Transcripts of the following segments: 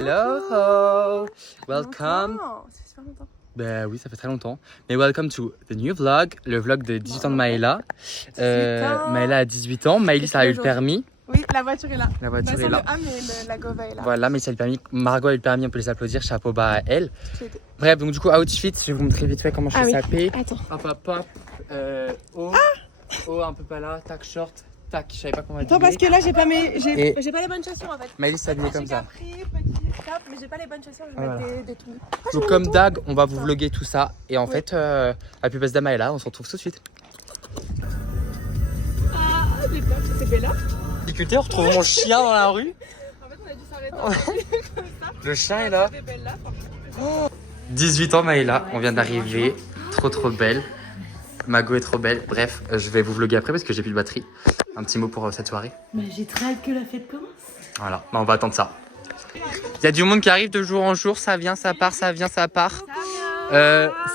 Hello, welcome. Ça fait super longtemps. Ben oui, ça fait très longtemps. Mais welcome to the new vlog, le vlog de 18 ans de Maëla. 18 ans. Maëla a 18 ans, Maëlys a eu le permis. Oui, la voiture est là. La voiture Pas est là. le A, mais la Gova est là. Voilà, Maëlys a eu le permis. Margot a eu le permis, on peut les applaudir, chapeau bas à elle. Je l'ai dit. Bref, donc du coup, outfit, je vais vous montrer vite fait comment je fais sa paix. Attends. Hop, hop, hop. Haut, haut, un peu pas là, tac, short, tac, je savais pas comment Attends, parce que là, j'ai pas Et- les bonnes chaussures en fait. Maëlys s'habillait comme ça. J'ai petit top, mais j'ai pas les bonnes chaussures, je vais Voilà. mettre des tout. Donc comme Dag, on va vous vlogger tout ça. Et en fait, la pubesse de Maëla, on se retrouve tout de suite. Ah, j'ai peur, c'est Bella. Difficulté, on retrouve mon chien dans la rue. En fait, on a dû s'arrêter comme ça. Le chien est là. C'est Bella. 18 ans Maëla, on vient d'arriver. Trop belle. Mago est trop belle. Bref, je vais vous vlogger après parce que j'ai plus de batterie. Un petit mot pour cette soirée. Mais j'ai très hâte que la fête commence. Voilà, on va attendre ça. Il y a du monde qui arrive de jour en jour, ça vient, ça part, ça vient, ça part.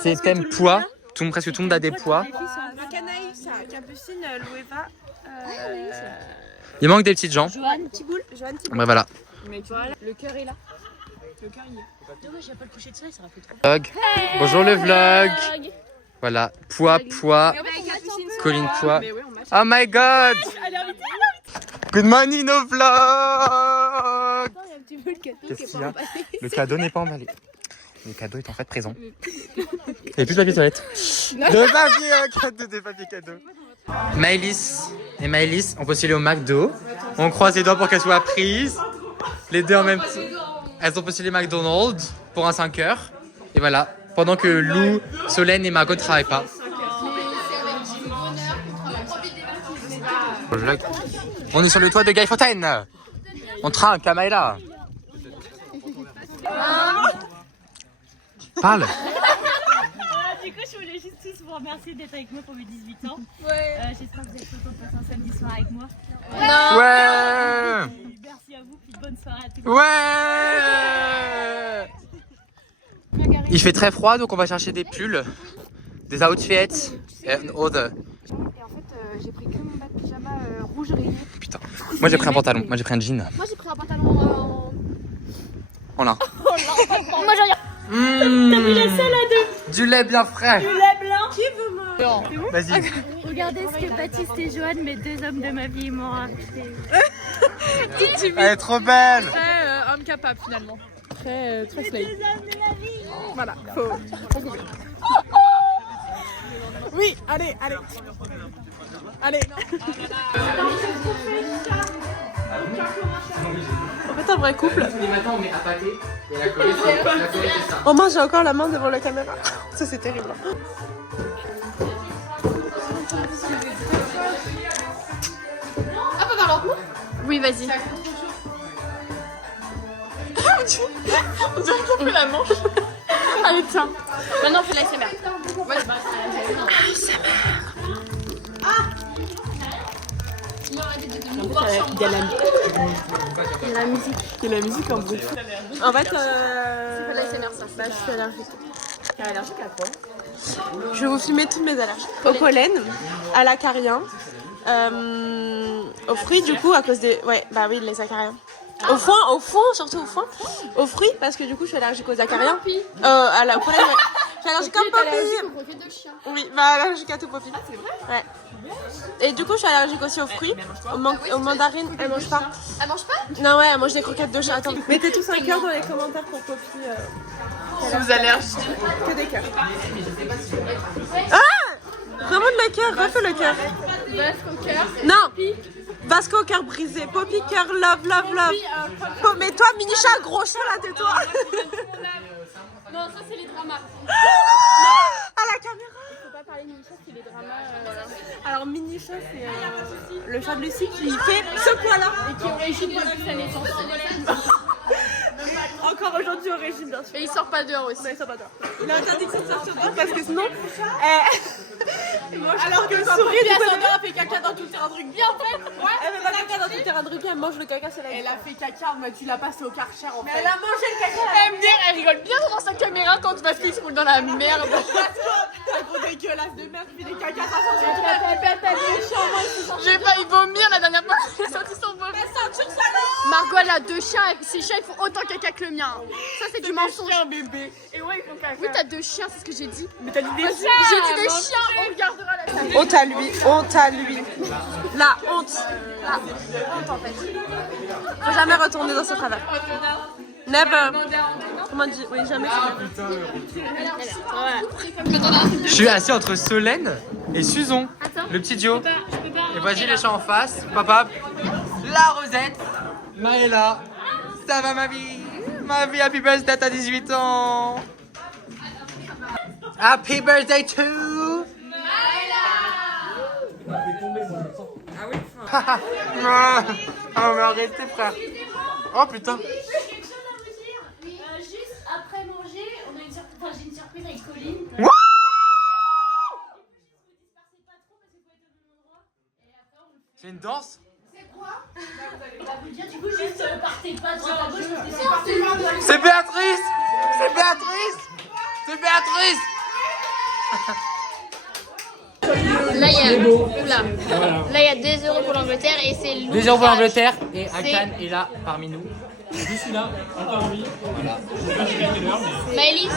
C'est thème poids. Presque tout le monde a des poids. Canaïs, Capucine, Loueva. Il manque des petites gens. Joanne Tiboul. Bref, voilà. Mais tu vois, le cœur est là. Le cœur il est. Dommage, il n'y a pas le coucher de soleil, ça aurait fait trop. Vlog. Bonjour le vlog. Voilà, poids. Colline poids. Mais ouais, on match. Oh my god. Good morning no vlog. Qu'est-ce qu'il y a? Le cadeau n'est pas emballé. Le cadeau est en fait présent. Il n'y a plus de papier toilette. De papier, des papiers cadeaux. Maëlys et Maëlys ont postulé au McDo. On croise les doigts pour qu'elles soient prises. Les deux en même temps. Elles ont postulé McDonald's pour un 5 heures. Et voilà. Pendant que Lou, Solène et Margot ne travaillent pas. On est sur le toit de Gaillefontaine. On trinque à Maëla. Parle. Du coup, je voulais juste tous vous remercier d'être avec moi pour mes 18 ans. Ouais. J'espère que vous êtes contents de passer un samedi soir avec moi. Ouais. Merci à vous, puis bonne soirée à tous. Ouais. Il fait très froid, donc on va chercher des pulls, des outfits, and other. Et en fait, j'ai pris que mon bas de pyjama rouge rayé. Putain. Moi j'ai pris un pantalon, moi j'ai pris un jean. Moi j'ai pris un pantalon On l'a. Moi j'ai rien. T'as pris la salle à deux. Du lait bien frais. Du lait blanc. Qui veut me. Vas-y. Regardez ce que Baptiste et Joanne, mes deux hommes de ma vie, m'ont racheté. Elle est trop belle. Très homme capable finalement. Très slay. Voilà, faut couper. Oui, allez. Allez. En fait, un vrai couple. Les matins on met à pâté et la collée c'est ça. Oh mince, j'ai encore la main devant la caméra. Ça, c'est terrible. Ah, pas par l'encours. Oui, vas-y. On dirait qu'on fait la manche. Allez, tiens. Maintenant on fait l'ASMR. Ouais, Il y a la musique. Il y a la musique en bruit. En fait, c'est pas l'ASMR ça. bah, je suis allergique. T'es allergique à quoi? Je vais vous filmer toutes mes allergies. Au pollen, à l'acarien, aux fruits du coup à cause des... Ouais, bah oui, les acariens. Au foin, surtout au foin. Aux fruits parce que du coup je suis allergique aux acariens. Au pollen, ouais. Je suis allergique au poppy. Au croquet de chien. Oui, bah allergique à tout poppy. Ouais. Et du coup je suis allergique aussi aux fruits, aux mandarines, elle mange pas. Elle mange pas? Non ouais, elle mange des croquettes de chat. Attends. Mettez tous un cœur dans les commentaires pour Poppy. Sous allergie. Que des cœurs. Ah! Vraiment de la cœur, refais le cœur. Basque au cœur. Non! Vasco cœur brisé, Poppy cœur love. Mais toi, Minicha, gros chat là, tais-toi. Non, ça c'est les dramas. À la caméra. Faut pas parler de Micha, c'est les dramas. Alors Minicha, c'est le chat de Lucie qui fait ce poids-là. Et qui ont réussi depuis sa naissance. Encore aujourd'hui au régime, bien sûr. Et il sort pas dehors aussi. Ouais, ça va dehors. Il a interdiction de sortir dehors parce que sinon. Alors que souris, Elle a fait caca dans tout le terrain de rugby en fait. Ouais. elle fait pas caca dans tout le terrain de rugby, elle mange le caca, c'est la vie. Elle a fait caca, mais tu l'as passé au Karcher en fait. Elle a mangé le caca. Elle me dit, elle rigole bien devant sa caméra quand Vasco se roule dans la merde. Un gros dégueulasse de merde qui fait des caca, ça sent J'ai failli vomir la dernière fois que j'ai sorti son vomir. une salope. Margot elle a 2 chiens, ses chiens ils font autant caca que le mien. Ça c'est du mensonge. bébé. Et ouais, ils font caca. Oui, t'as 2 chiens, c'est ce que j'ai dit. Mais t'as dit des J'ai dit des chiens, on regardera la suite. Honte à lui, honte à lui. La honte. La honte en fait. Faut jamais retourner dans ce travers. Never. Comment dire? Oui, jamais. Je suis assis entre Solène et Suzon, le petit duo. Et voici les chats en face. Papa, la Rosette, Maëla. Ça va ma vie? Ma vie, happy birthday, t'as 18 ans. Happy birthday to Maëla. Ah mais arrêtez frère. Oh putain. Quelque chose à vous dire. Juste après manger, on a j'ai une surprise avec Colline. C'est une danse? Du coup, juste partez pas droite à gauche. C'est Béatrice! C'est Béatrice! C'est Béatrice! Là, il y a... Oula. Là, il y a 2 € pour l'Angleterre et c'est l'ouvrage. 2 € pour l'Angleterre et Akan est là parmi nous. Je suis là, encore en vie. Voilà. Je sais pas jusqu'à quelle heure, mais. Maëlys,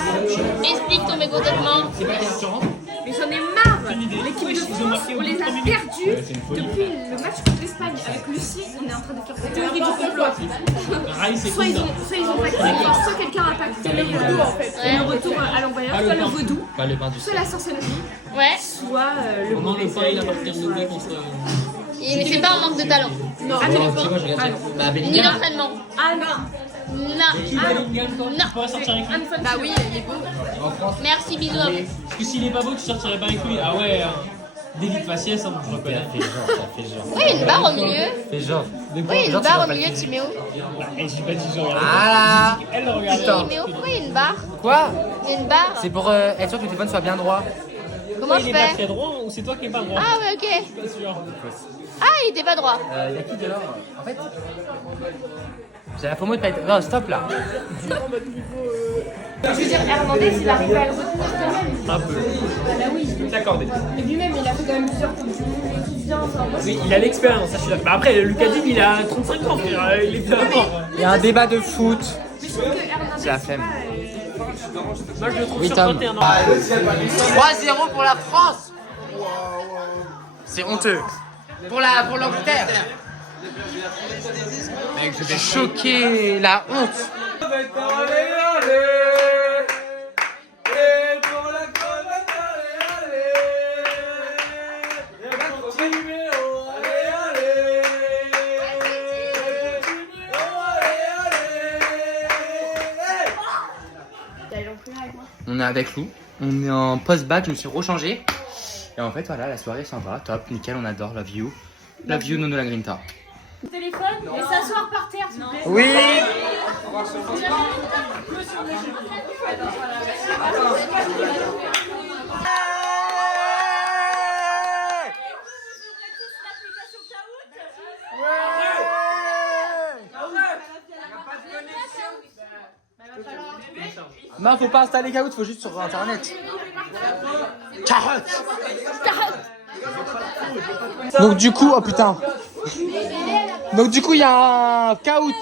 explique ton mécontentement. C'est pas question, tu rentres? Mais j'en ai marre. L'équipe de France, on les a perdus depuis le match contre l'Espagne. Avec Lucie, on est en train de faire cette théorie du complot. Soit ils ont pacté, soit quelqu'un a pacté le vaudou en fait. Le retour à l'envoyeur, soit le vaudou, soit la sorcellerie, Ouais. soit le Pendant le pain, il a marqué un doublé contre. Mais c'est pas un manque de talent. Non, Moi, je regarde ça. Ni d'entraînement. ah non. Non. Bellingham, tu pourrais sortir avec lui? Bah oui, il est beau. Merci, bisous à vous. Parce que s'il est pas beau, tu sortirais pas avec lui. Ah ouais, délit de faciès, hein, je reconnais. Oui, une barre au milieu. Fais genre. Oui, une barre au milieu, Timéo. Et j'ai pas dit je regarde. Ah Elle le regarde. Timéo, pourquoi il y a une barre? Quoi? Il y a une barre. C'est pour être sûr que le téléphone soit bien droit. Comment Il je est pas fais? très droit ou c'est toi qui es pas droit? Ah ouais, ok. Je suis pas sûr. Ah, il était pas droit. Il y a qui dehors? En fait, j'ai la FOMO de pas être. Non, stop là. Je veux dire, Hernandez, il arrive à le retenir quand même. Un peu. Bah oui. T'accordé. Et lui-même, il a fait quand même plusieurs coups du monde qui vient. Oui, il a l'expérience, ça je suis d'accord. Bah après, Lucas Digne, il a 35 ans, frère. Il est bien mort. Il y a un débat de foot. Mais je trouve que Hernandez, C'est la flemme. Moi, je le trouve Oui, sur Tom. 31 ans. 3-0 pour la France. C'est honteux. Pour l'Angleterre. Mec, je vais choquer la honte. On est avec Lou, on est en post-bac, je me suis rechangé. Et en fait, voilà, la soirée s'en va, top, nickel, on adore, love you. Love you, Nono la Grinta. Téléphone et s'asseoir par terre, s'il vous plaît. Oui. Non, faut pas installer Kahoot, faut juste sur internet. Carotte. Donc du coup, oh putain. Donc du coup, il y a un Kahoot.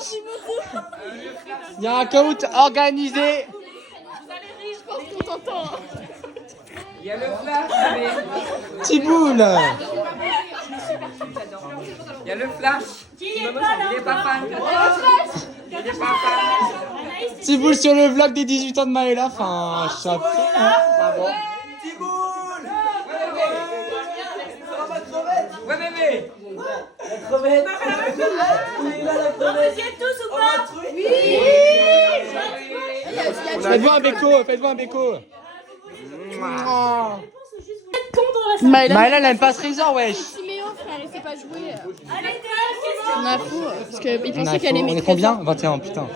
Il y a un Kahoot organisé. Il y a le flash, Tiboule. il y a le flash. Il est pas fan. Il est pas fan. Tiboule sur le vlog des 18 ans de Maëla. Enfin, chapeau. Bravo. Ouais, bébé. Vous y êtes tous ou pas? Faites-moi un béco, faites-moi un béco. Maëla, elle aime pas ce trésor, wesh. Timéo, frère, il sait pas jouer. Allez, dernière On a fou, parce qu'il On pensait qu'elle on aimait est combien? 21, putain.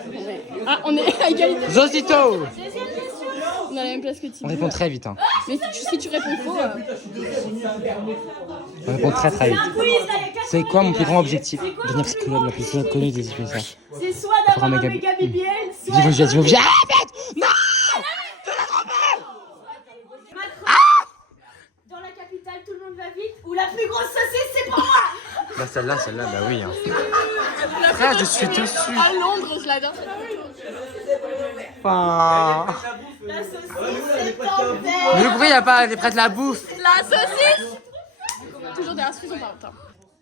Ah, on est à égalité. Zozito. On a la même place que On Timéo. répond très vite. Hein. Mais si tu réponds faux, On répond très très vite. quiz, allez, casse. C'est quoi mon plus grand objectif? Devenir psychologue, la plus connue des influenceurs. C'est soit d'avoir un méga BBL, soit Viens, non. dans la capitale, tout le monde va vite, ou la plus grosse saucisse, c'est pour moi. Bah celle-là, bah oui. Hein. Frère, je suis dessus. À Londres, je l'adore. Enfin... Mais le bruit, il y a pas, elle est prête de la bouffe. La saucisse. Toujours des astuces, on parle.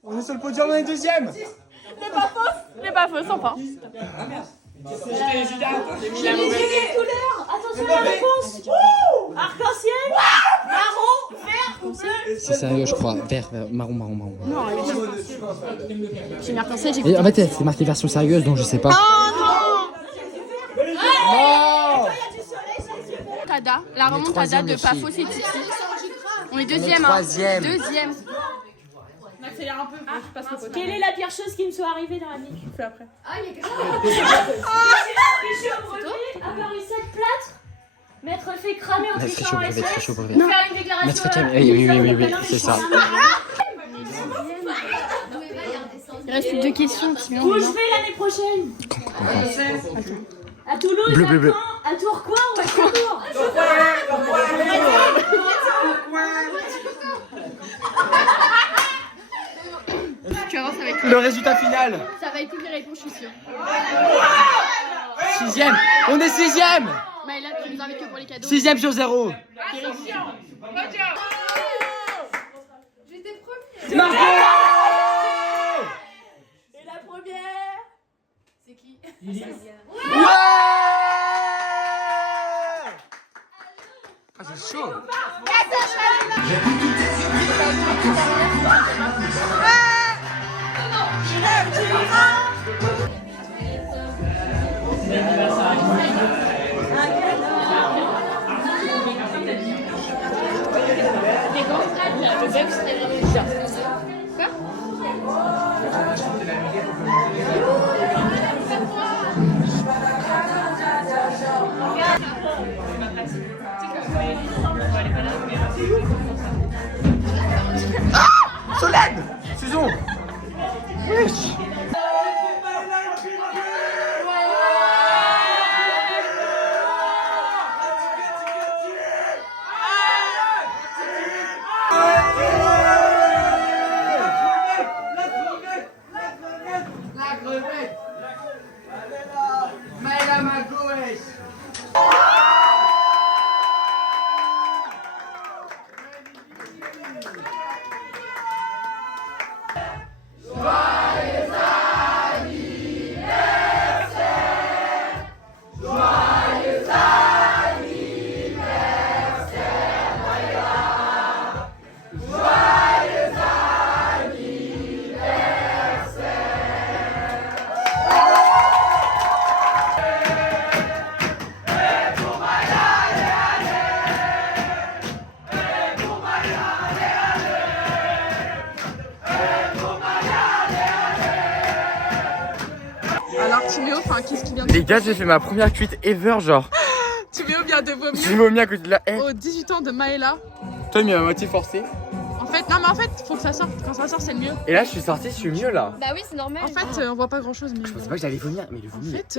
On est sur le podium, on est deuxième. Les pas faux, sympa. J'ai les couleurs. Attention à la réponse. Arc-en-ciel. Marron, vert ou bleu. C'est sérieux, je crois. Vert, marron. Non, j'ai mis arc-en-ciel, j'ai Et en fait, c'est marqué version sérieuse, donc je sais pas. Tada, la remontada de pas faux, c'est ici. On est deuxième. Troisième. Deuxième. On accélère un peu, je passe le poteau. Quelle est la pire chose qui me soit arrivée dans la vie? Je fais après. Tricher au brevet, avoir une sac plâtre, m'être fait cramer en trichant en SS, tricher au brevet. faire une déclaration. Oui, c'est ça. Il reste plus que 2 questions. Où je vais l'année prochaine? À Toulouse, Bleu. à Caen, à Tourcoing ou à Cherbourg? Tu vas voir, ça va être... Le résultat final. Ça va être toutes les réponses, je suis sûre. 6ème. On est 6ème. Maëla, tu nous invites que pour les cadeaux. 6ème sur 0. Marco. Et la première? C'est qui? Ouais. Ah, c'est chaud. Solène. Susan. Wesh. Alors, Timéo, enfin, qu'est-ce qui vient de... Les gars, j'ai fait ma première cuite ever, genre. Timéo vient de vomir J'ai vomi à côté de la haie. aux 18 ans de Maëla. Toi, il m'a à moitié forcé. En fait, non, mais en fait, faut que ça sorte. Quand ça sort, c'est le mieux. Et là, je suis sorti, je suis mieux là. Bah oui, c'est normal. En fait, on voit pas grand chose, mais. Je pensais pas que j'allais vomir, mais le vomi. En fait,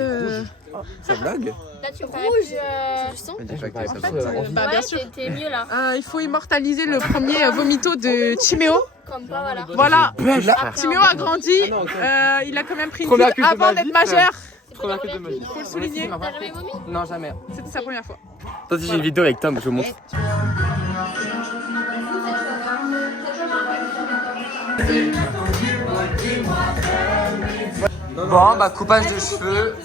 Ça blague. Là, tu parais plus sang. bah, bien sûr. T'es mieux là. Il faut immortaliser le premier vomito de Timéo. Comme quoi, Voilà. voilà. Timéo a grandi. Il a quand même pris une Première cuite cuite de avant ma d'être vie, majeur. Première cuite de ma vie. Faut le souligner. T'as jamais vomi? Non, jamais. C'était sa première fois. Toi, si j'ai une vidéo avec Tom, je vous montre. Bon, bah, coupage de cheveux.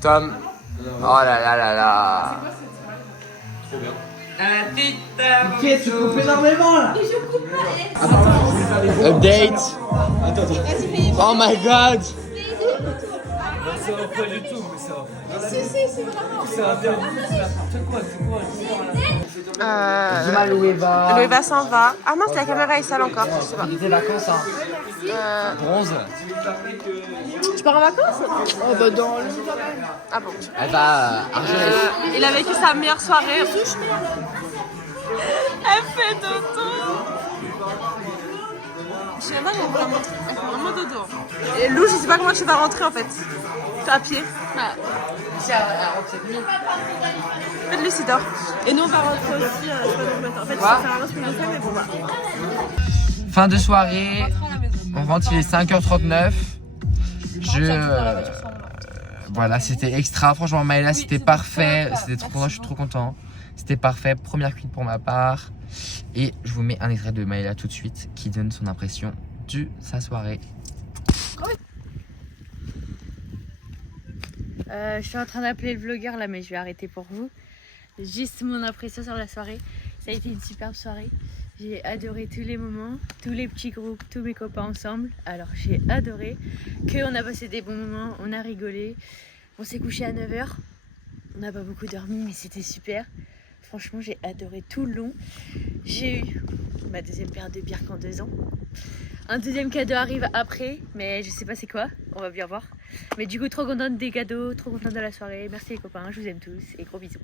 Tom. Oh là là là là. Ok, tu coupes énormément là. Update. Oh my god. Ça va pas du tout, mais ça va. Si, vraiment. Ça va bien, c'est n'importe quoi, c'est quoi l'histoire là? Loéva s'en va. Ah mince, la caméra est sale encore. Je sais pas. Des vacances, hein. Bronze. Tu pars en vacances? Oh, bah, dans le. Ah bon. Elle va à Argelès. Il a vécu sa meilleure soirée. Elle fait dodo. Je sais pas comment la montrer. Elle fait vraiment dodo. Et Lou, je sais pas comment tu vas rentrer en fait. T'es à pied. Ah. En fait, lui, c'est dort. Et nous, on va rentrer aussi. Je sais pas comment mettre. En fait, ça fait un peu plus longtemps, mais bon, bah. Fin de soirée. On rentre, il est 5h39. Voilà, c'était extra. Franchement, Maëla, c'était parfait. C'était trop content, je suis trop content. C'était parfait. Première cuite pour ma part. Et je vous mets un extrait de Maëla tout de suite qui donne son impression de sa soirée. Je suis en train d'appeler le vlogueur là, mais je vais arrêter pour vous. Juste mon impression sur la soirée. Ça a été une superbe soirée. J'ai adoré tous les moments, tous les petits groupes, tous mes copains ensemble. Alors j'ai adoré. On a passé des bons moments, on a rigolé. On s'est couché à 9h. On n'a pas beaucoup dormi, mais c'était super. Franchement, j'ai adoré tout le long. J'ai eu ma deuxième paire de bières qu'en 2 ans. Un deuxième cadeau arrive après, mais je sais pas c'est quoi. On va bien voir. Mais du coup, trop contente des cadeaux, trop contente de la soirée. Merci les copains, je vous aime tous et gros bisous.